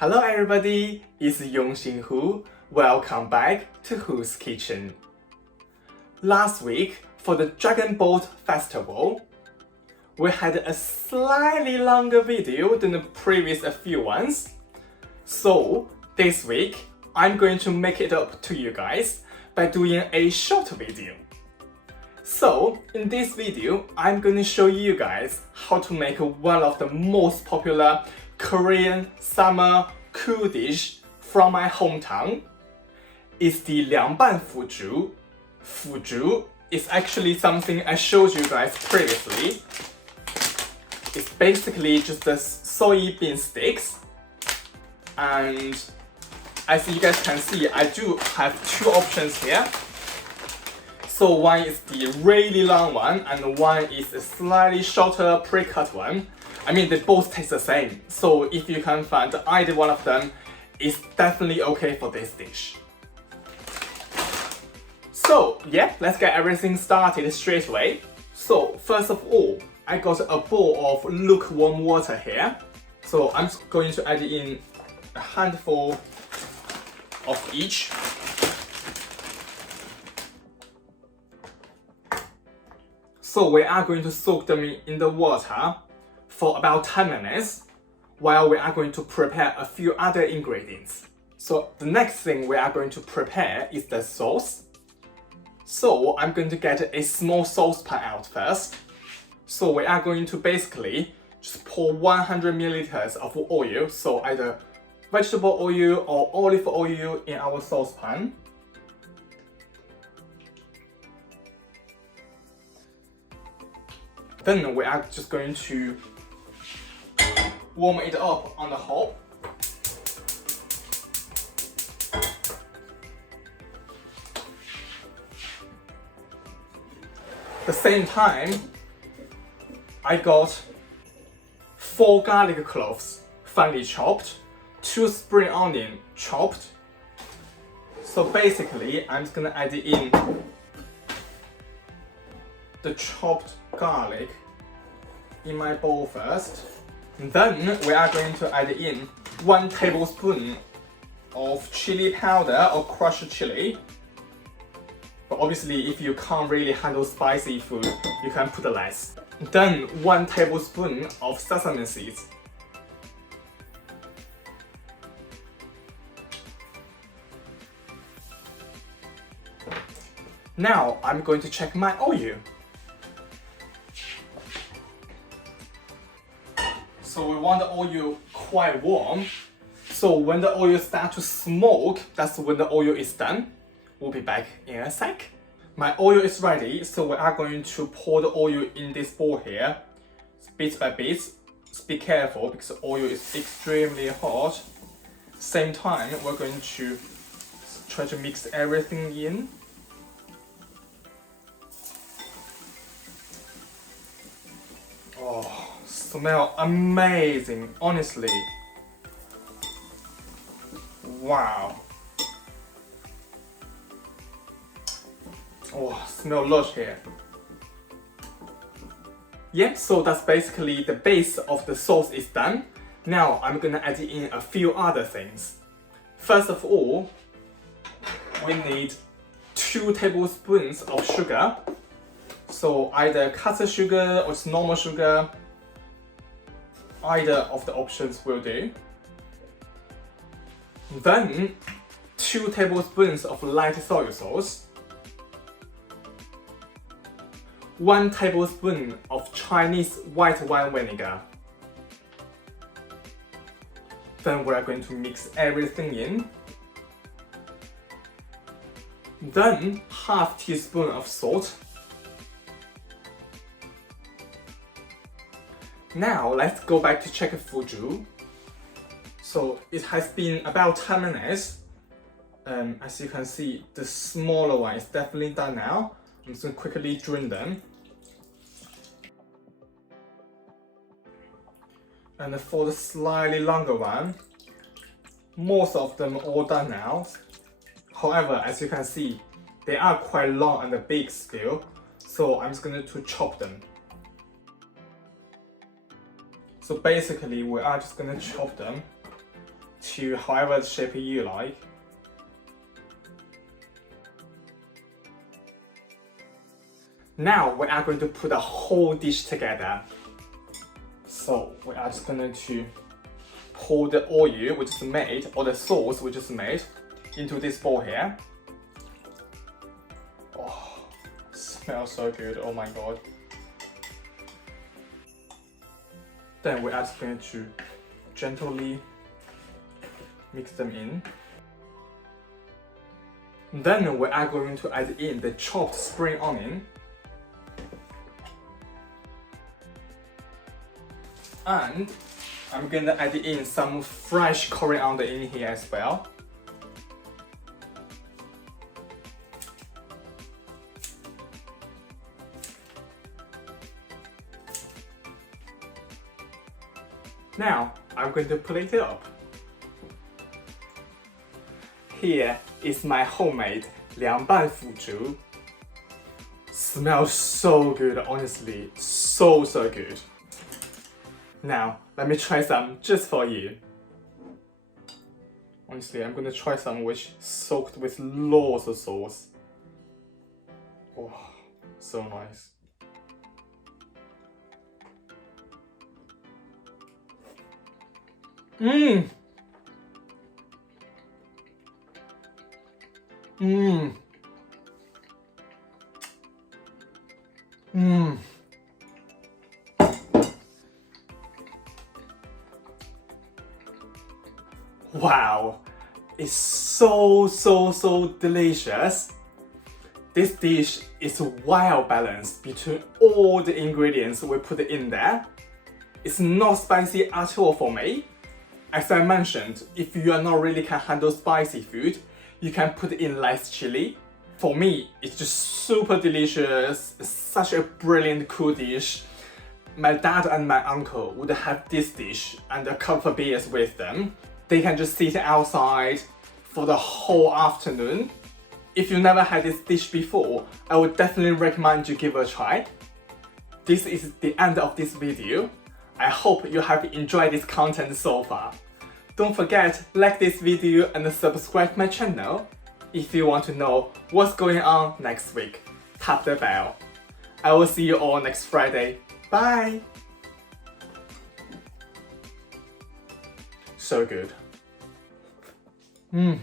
Hello everybody, it's Yongxin Hu. Welcome back to Who's Kitchen. Last week, for the Dragon Boat Festival, we had a slightly longer video than the previous few ones. So, this week, I'm going to make it up to you guys by doing a short video. So, in this video, I'm going to show you guys how to make one of the most popular Korean summer cool dish from my hometown. It's the Liang Ban Fu Zhu. Fu Zhu is actually something I showed you guys previously. It's basically just the soybean sticks, and as you guys can see, I do have two options here. So one is the really long one, and one is a slightly shorter pre-cut one. I mean, they both taste the same, so if you can find either one of them, it's definitely okay for this dish. So yeah, let's get everything started straight away. So first of all, I got a bowl of lukewarm water here. So I'm going to add in a handful of each. So we are going to soak them in the water for about 10 minutes while we are going to prepare a few other ingredients. So the next thing we are going to prepare is the sauce. So I'm going to get a small saucepan out first. So we are going to basically just pour 100 milliliters of oil, so either vegetable oil or olive oil in our saucepan. Then we are just going to warm it up on the hob. At the same time, I got 4 garlic cloves finely chopped, 2 spring onion chopped. So basically, I'm just gonna add in the chopped garlic in my bowl first. Then we are going to add in 1 tablespoon of chili powder or crushed chili. But obviously, if you can't really handle spicy food, you can put less. Then 1 tablespoon of sesame seeds. Now I'm going to check my oil. So we want the oil quite warm. So when the oil starts to smoke, that's when the oil is done. We'll be back in a sec. My oil is ready, so we are going to pour the oil in this bowl here, bit by bit. Just be careful because the oil is extremely hot. Same time, we're going to try to mix everything in. Oh, smell amazing, honestly. Wow. Oh, smell lush here. Yeah, so that's basically the base of the sauce is done. Now I'm gonna add in a few other things. First of all, we need 2 tablespoons of sugar. So either caster sugar or just normal sugar, either of the options will do. Then 2 tablespoons of light soy sauce, 1 tablespoon of Chinese white wine vinegar. Then we are going to mix everything in. Then ½ teaspoon of salt. Now let's go back to check Fu Zhu. So it has been about 10 minutes. As you can see, the smaller one is definitely done now. I'm just going to quickly drain them. And for the slightly longer one, most of them are all done now. However, as you can see, they are quite long and big still, so I'm just going to chop them. So basically, we are just going to chop them to however shape you like. Now we are going to put the whole dish together. So we are just going to pour the oil we just made, or the sauce we just made, into this bowl here. Oh, smells so good, oh my god. Then we are just going to gently mix them in. Then we are going to add in the chopped spring onion. And I'm gonna add in some fresh coriander in here as well. Now, I'm going to plate it up. Here is my homemade Liang Ban Fu Zhu. Smells so good, honestly, so good. Now, let me try some just for you. Honestly, I'm gonna try some which soaked with lots of sauce. Oh, so nice. Mmm! Mmm! Mmm! Wow, it's so delicious. This dish is well balanced between all the ingredients we put in there. It's not spicy at all for me. As I mentioned, if you are not really can handle spicy food, you can put in less chili. For me, it's just super delicious, such a brilliant cool dish. My dad and my uncle would have this dish and a couple of beers with them. They can just sit outside for the whole afternoon. If you never had this dish before, I would definitely recommend you give it a try. This is the end of this video. I hope you have enjoyed this content so far. Don't forget, like this video and subscribe my channel. If you want to know what's going on next week, tap the bell. I will see you all next Friday. Bye! So good. Mmm.